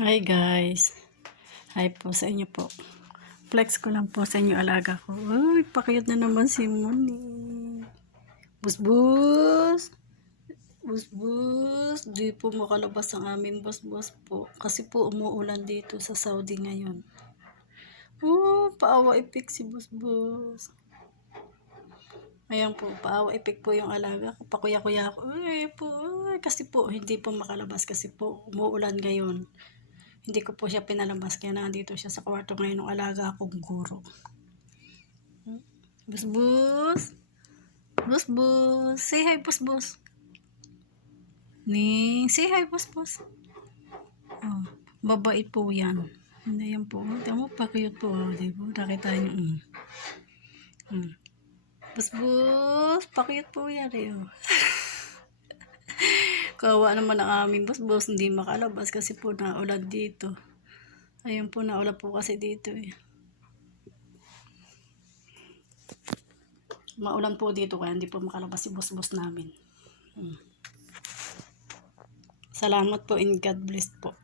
Hi guys. Hi po sa inyo po. Flex ko lang po sa inyo alaga ko. Uy, pakiyot na naman si Moni. Busbus. Busbus. Di po makalabas ang aming busbus po. Kasi po umuulan dito sa Saudi ngayon. Oh, paawa ipik si Busbus. Ayan po, paawa ipik po yung alaga ko. Pakuya-kuya ko. Uy po. Uy. Kasi po, hindi po makalabas kasi po umuulan ngayon. Hindi ko po siya pinalabas kaya nandito siya sa kwarto ngayon ng alaga akong guro. Busbus. Busbus. Say hi, Busbus. Ning, say hi, Busbus. Oh, babait po yan. Hindi yan po. Tama pa, cute po. Oh, di po, nakita niyo. Busbus, pa-cute po yan eh. Oh. Kawa naman ang aming busbus, hindi makalabas kasi po naulan dito. Ayun po, naulan po kasi dito eh. Maulan po dito kaya hindi po makalabas si busbus namin. Salamat po and God bless po.